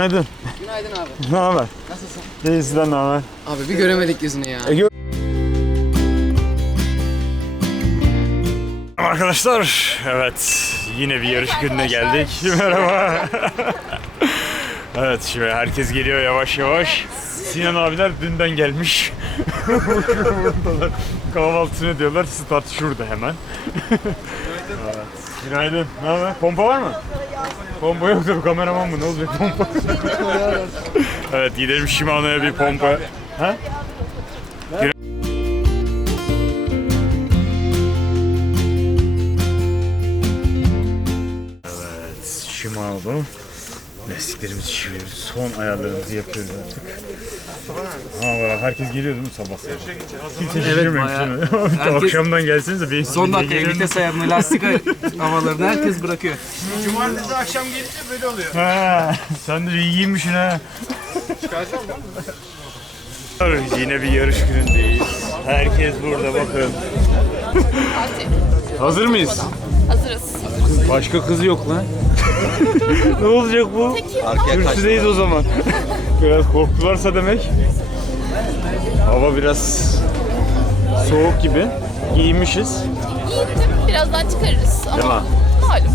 Günaydın. Günaydın abi. Ne haber? Nasılsın? İyi sizden ne haber? Abi bir göremedik yüzünü ya. E, gö- Arkadaşlar, evet yine bir yarış gününe geldik. Merhaba. evet şimdi herkes geliyor yavaş yavaş. Sinan abiler dünden gelmiş. Kahvaltısını diyorlar. Start şurada hemen. evet. Günaydın. Ne haber? Pompa var mı? Pompa yok tabii kameraman mı? Ne olacak pompa? evet gidelim Shimano'ya bir pompa. Ha? Evet, Shimano'da lastiklerimizi şişiriyoruz. Son ayarlarımızı yapıyoruz artık. Ha var, herkes geliyor değil mi sabah? Kimse şişirmemiş bayağı. değil mi? Herkes- Akşamdan gelsenize benim Son dakikaya vites ayarını, lastik havalarını herkes bırakıyor. Cumartesi akşam gelince böyle oluyor. Ha, sen de iyi giyinmişsin ha. Yine bir yarış günündeyiz. Herkes burada bakın. Hazır mıyız? Hazırız. Başka kız yok lan. ne olacak bu? Kürsüdeyiz o zaman. biraz korktularsa demek. Hava biraz soğuk gibi. Giyinmişiz. Giyindim. Birazdan çıkarırız Değil ama mi? malum.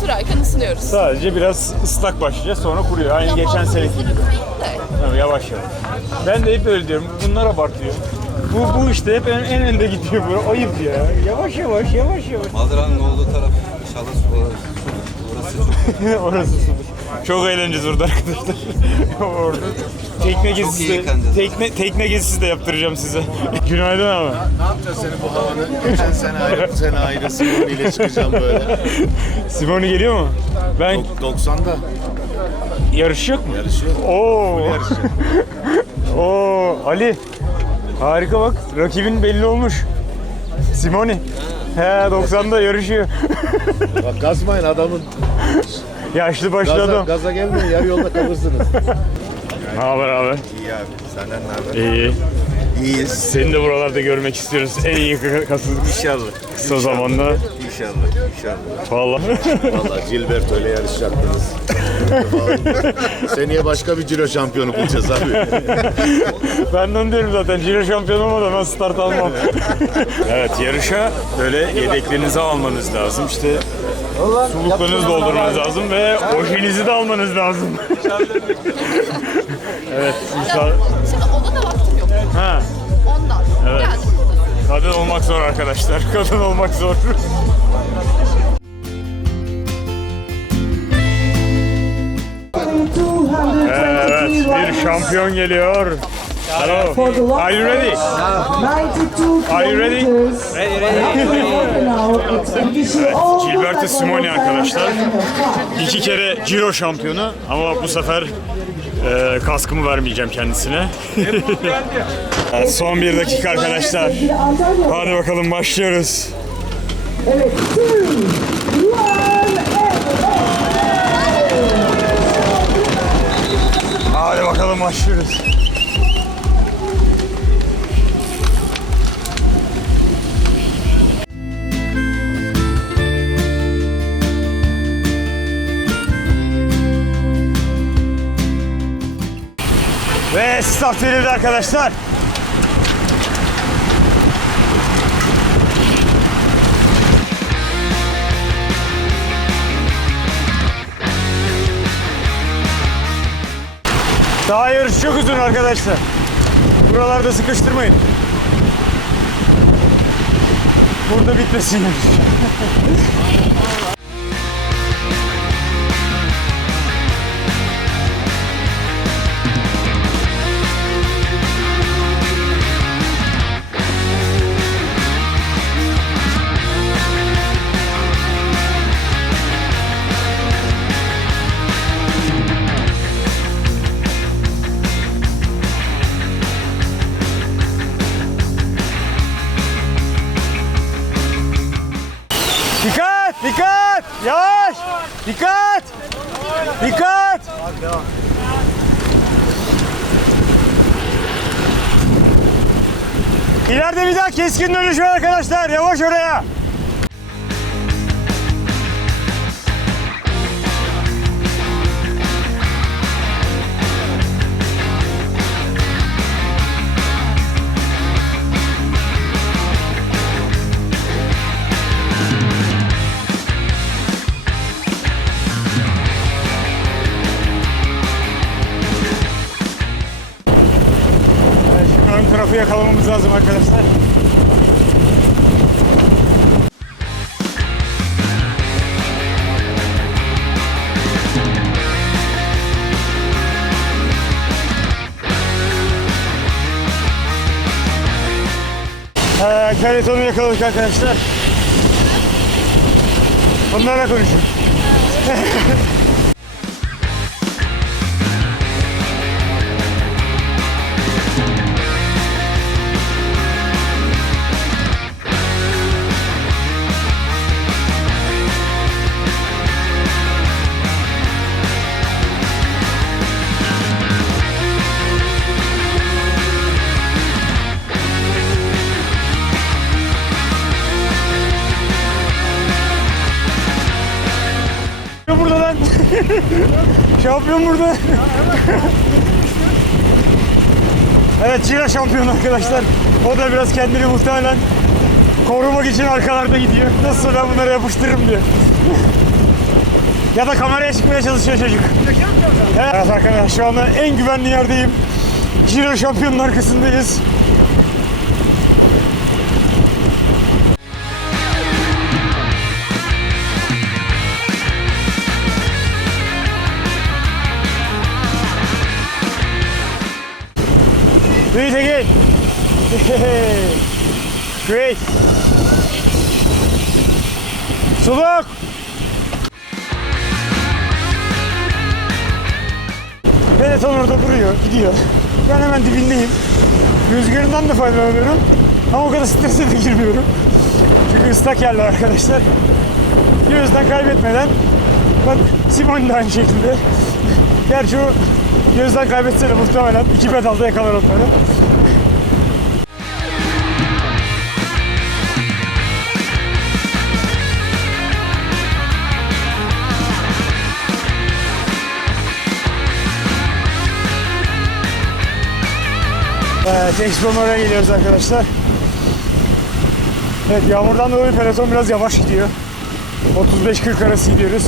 Sürerken ısınıyoruz. Sadece biraz ıslak başlayacağız sonra kuruyor. Aynı geçen seneki gibi. değil de. Tabii yavaş yavaş. Ben de hep öyle diyorum. Bunlar abartıyor. Bu, bu işte hep en, en önde gidiyor böyle. Ayıp ya. Yavaş yavaş yavaş yavaş. Maldıranın olduğu taraf inşallah su orası. Çok Orası sudur. Çok eğleneceğiz orada arkadaşlar. Orada. Tekne gezisi de, tekne, tekne gezisi de yaptıracağım size. Günaydın abi. Ne yapacağız seni bu havanı? Geçen sene ayrı, bu sene ayrı Simon ile çıkacağım böyle. Simoni geliyor mu? Ben 90'da yarışacak mı? yarışıyor. Oo. Yarışı. Oo Ali. Harika bak. Rakibin belli olmuş. Simoni. He 90'da yarışıyor. Bak gazmayın adamın. Yaşlı başlı Gaza, adam. gaza gelmeyin yarı yolda kalırsınız. Ne haber abi? İyi abi. Senden ne haber? İyi. İyiyiz. Seni de buralarda görmek istiyoruz. En iyi kasız İnşallah. kısa zamanda. İnşallah. İnşallah. Vallahi. Valla Gilbert öyle yarışacaktınız. Seneye başka bir Ciro şampiyonu bulacağız abi. ben de onu diyorum zaten. Ciro şampiyonu olmadan nasıl start almam. evet yarışa böyle yedeklerinizi almanız lazım. İşte suluklarınızı doldurmanız lazım ve ojenizi de almanız lazım. evet. inşallah. Şimdi ona da vaktim yok. Ha, Ondan. Evet. Geldim. Kadın olmak zor arkadaşlar. Kadın olmak zor. Evet, bir şampiyon geliyor. Hello. Are you ready? 92 Are you ready? Ready, ready. Gilberto Simoni arkadaşlar. İki kere Giro şampiyonu ama bu sefer e, kaskımı vermeyeceğim kendisine. Evet, son bir dakika arkadaşlar. Hadi bakalım başlıyoruz. Hadi bakalım başlıyoruz. Ve start arkadaşlar. Daha yarış çok uzun arkadaşlar. Buralarda sıkıştırmayın. Burada bitmesin yarış. Keskin dönüşme arkadaşlar. Yavaş oraya. tarafı yakalamamız lazım arkadaşlar. Kaletonu yakaladık arkadaşlar. Onlarla konuşun. Lan. Şampiyon burada. evet Cira şampiyon arkadaşlar. O da biraz kendini muhtemelen korumak için arkalarda gidiyor. Nasılsa ben bunları yapıştırırım diyor. ya da kameraya çıkmaya çalışıyor çocuk. Evet arkadaşlar şu anda en güvenli yerdeyim. Ciro şampiyonun arkasındayız. Do it again. Great. Suluk. Peloton orada duruyor, gidiyor. Ben hemen dibindeyim. Rüzgarından da faydalanıyorum. Ama o kadar strese de girmiyorum. Çünkü ıslak yerler arkadaşlar. Gözden kaybetmeden bak Simon da aynı şekilde. Gerçi o gözden kaybetse de muhtemelen iki pedalda yakalar onları. Evet, Explorer'a geliyoruz arkadaşlar. Evet, yağmurdan dolayı peloton biraz yavaş gidiyor. 35-40 arası gidiyoruz.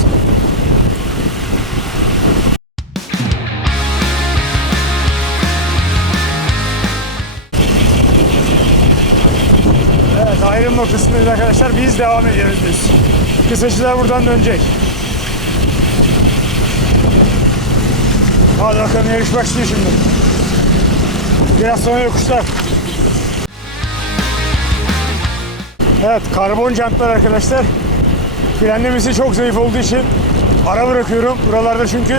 Ayrım noktasındayız arkadaşlar. Biz devam ediyoruz biz. Kısacılar buradan dönecek. Hadi bakalım yarış başlıyor şimdi. Biraz sonra yokuşlar. Evet karbon jantlar arkadaşlar. Frenlemesi çok zayıf olduğu için ara bırakıyorum. Buralarda çünkü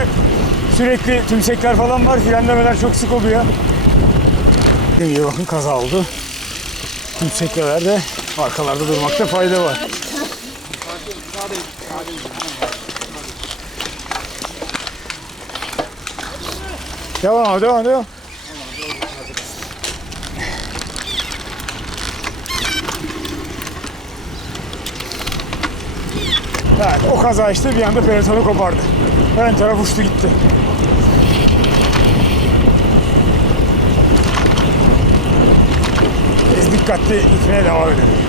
sürekli tümsekler falan var. Frenlemeler çok sık oluyor. Bakın kaza oldu. Tümseklerde arkalarda durmakta fayda var. Devam devam devam. Evet, o kaza işte bir anda pelotonu kopardı. Ön taraf uçtu gitti. Biz dikkatli gitmeye devam edelim.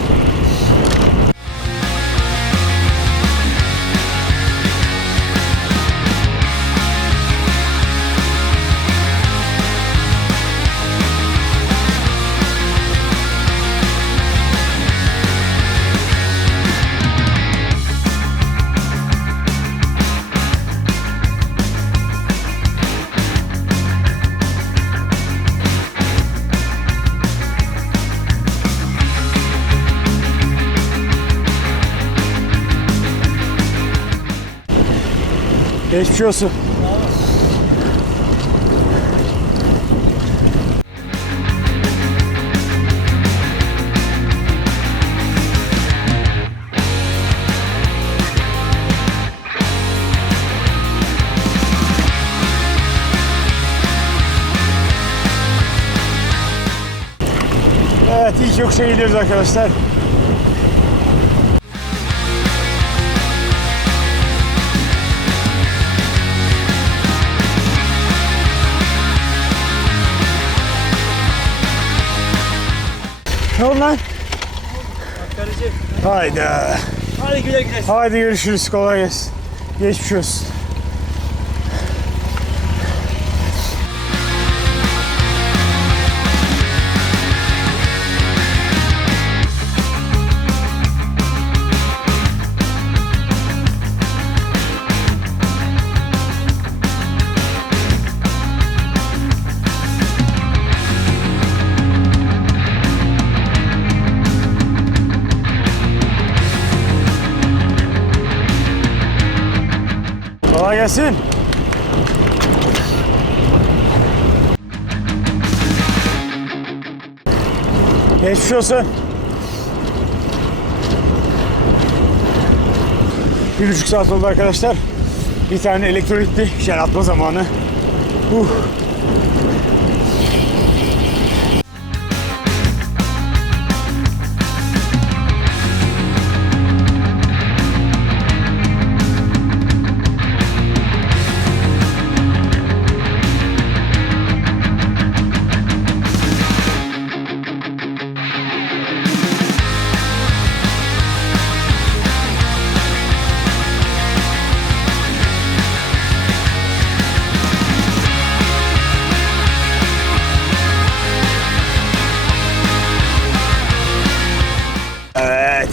Geçmiş olsun. Evet ilk yokuşa gidiyoruz arkadaşlar. Ne oldu lan? Hayda. Hadi güle güle. Haydi görüşürüz. Kolay gelsin. Geçmiş olsun. Gelsin. Geçmiş olsun. Bir buçuk saat oldu arkadaşlar. Bir tane elektronikli jel atma zamanı. Uh.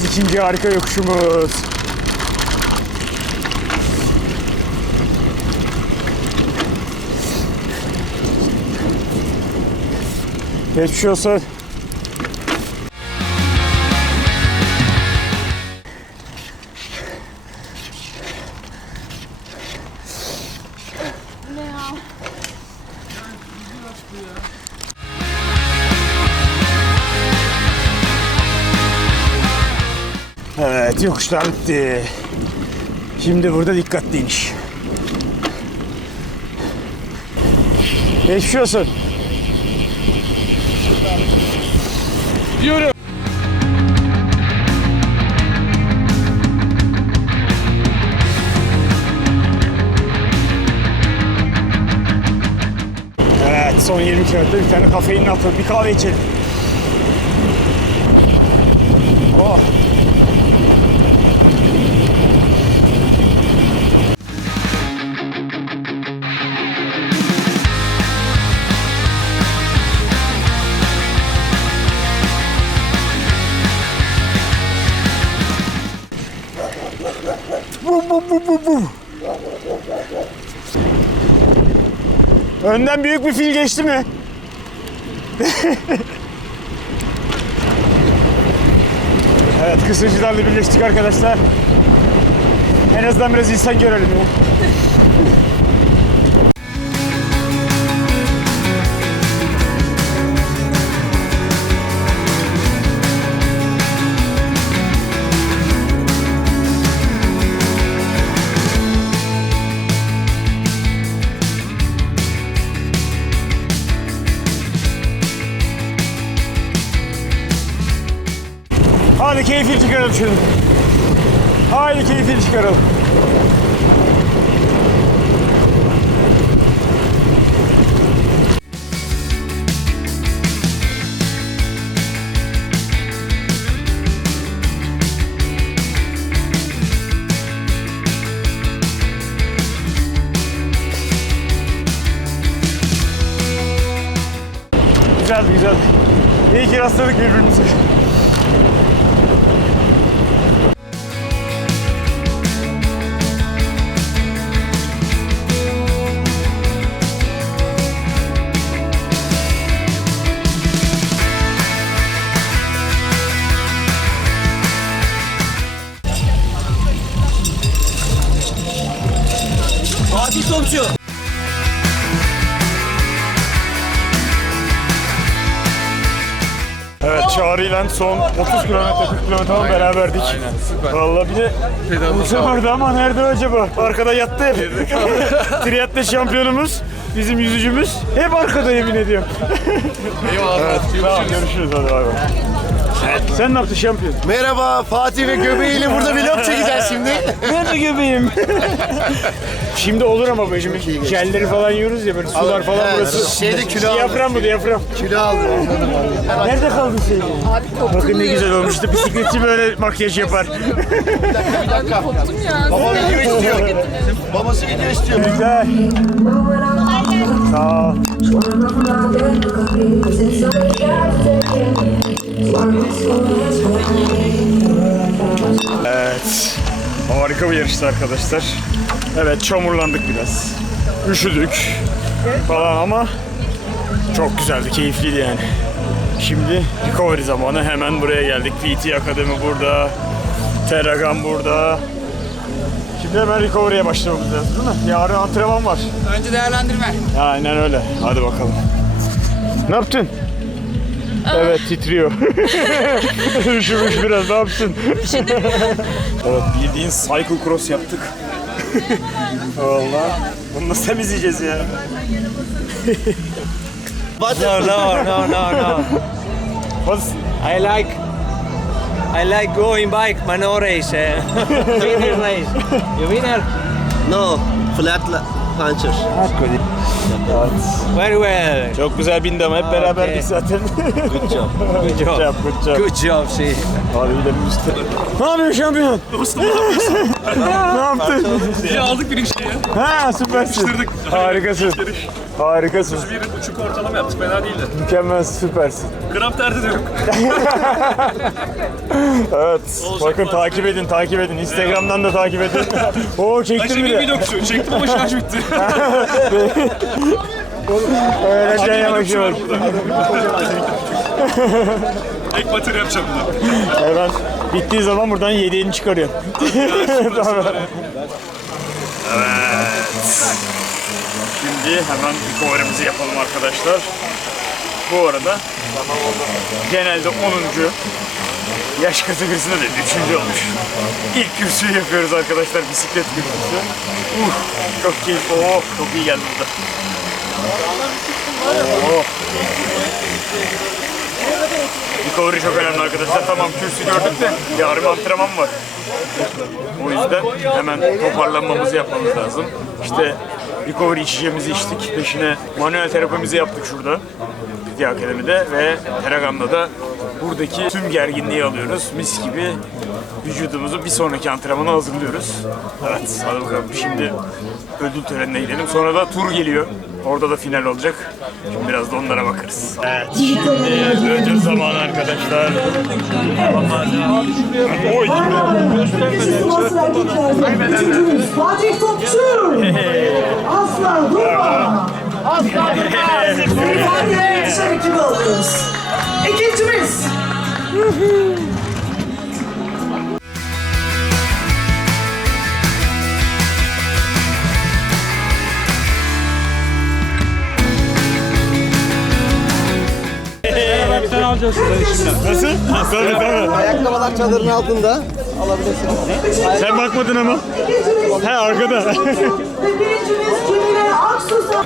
Evet, ikinci harika yokuşumuz. Geçmiş olsun. Evet, yokuşlar bitti. Şimdi burada dikkatli iniş. Geçmiş olsun. Yürü. Evet, son 20 kilometre bir tane kafeinin altı, bir kahve içelim. Bu bu bu. Önden büyük bir fil geçti mi? evet kısırcılarla birleştik arkadaşlar. En azından biraz insan görelim ya. Keyfini çıkaralım şunu. Haydi keyfini çıkaralım. Güzeldi güzeldi. İyi ki rastladık birbirimize. Çağrı ile son 30 kilometre 40 kilometre falan beraberdik. Aynen süper. Vallahi bir de Buse vardı ama nerede acaba? Arkada yattı hep. Triatle şampiyonumuz, bizim yüzücümüz hep arkada yemin ediyorum. Eyvallah. tamam görüşürüz hadi bay bay. Sen ne yaptın şampiyon? Merhaba Fatih ve göbeğiyle burada vlog çekeceğiz şimdi. Nerede göbeğim? Şimdi olur ama böyle şimdi jelleri falan yiyoruz ya böyle sular falan Evet, burası. şeyde kilo aldım. Diyafram bu diyafram. Kilo aldım. Nerede kaldın sen? Bakın ne güzel olmuştu. Bisikletçi böyle makyaj yapar. Baba video istiyor. Babası video istiyor. Güzel. Evet. Harika bir yarıştı arkadaşlar. Evet çamurlandık biraz. Üşüdük falan ama çok güzeldi, keyifliydi yani. Şimdi recovery zamanı hemen buraya geldik. PT Akademi burada. Terragan burada. Şimdi hemen recovery'e başlamamız lazım değil mi? Yarın antrenman var. Önce değerlendirme. Aynen öyle. Hadi bakalım. Ne yaptın? Evet titriyor. Üşümüş biraz ne yaptın? evet bildiğin cycle cross yaptık. Valla. Bunu nasıl temizleyeceğiz ya? No, no, no, no, no. What's, I like, I like going bike, but no race. Eh? Finish race. You winner? No, flat la- puncher. Very well. çok güzel bindi ama hep beraberdik zaten. Good job. Good good job. job, good job. Good job, see. Hadi gidelim üstte. Ne yapıyorsun şampiyon? ne yaptın? Ya aldık bir ya. Ha süpersin. Harikasın. Harikasın. Bir buçuk ortalama yaptık fena değildi. Mükemmel süpersin. Gram derdi de yok. Evet. Bakın takip edin, takip edin. Instagram'dan da takip edin. Oo çektim bile. vlogsu. Çektim ama şarj bitti. Öyle şey yavaş. Ek bateri yapacağım bunu. Hemen bittiği zaman buradan yediğini çıkarıyorum. Tamam. evet. Şimdi hemen recovery'mizi yapalım arkadaşlar. Bu arada genelde 10. yaş kategorisinde de 3. olmuş. İlk kürsüyü yapıyoruz arkadaşlar bisiklet kürsüsü. Uh, çok keyifli. Oh, çok iyi geldi burada. Oh. Recovery çok önemli arkadaşlar. Tamam kürsü gördük de yarın antrenman var. O yüzden hemen toparlanmamızı yapmamız lazım. İşte recovery içeceğimizi içtik. Peşine manuel terapimizi yaptık şurada. PT Akademi'de ve Teragan'da da buradaki tüm gerginliği alıyoruz. Mis gibi vücudumuzu bir sonraki antrenmana hazırlıyoruz. Evet hadi bakalım şimdi ödül törenine gidelim. Sonra da tur geliyor. Orada da final olacak. Şimdi biraz da onlara bakarız. Evet şimdi ödül zamanı arkadaşlar. Oy. Üçüncümüz Fatih Topçu. Asla durma. Asla durma. Fatih Şevki Balkız. İkincimiz. Nasıl? Tabii tabii. Ayakkabılar çadırın altında. Alabilirsiniz. Sen bakmadın ama. He arkada. Birincimiz Cemile Aksu'sa.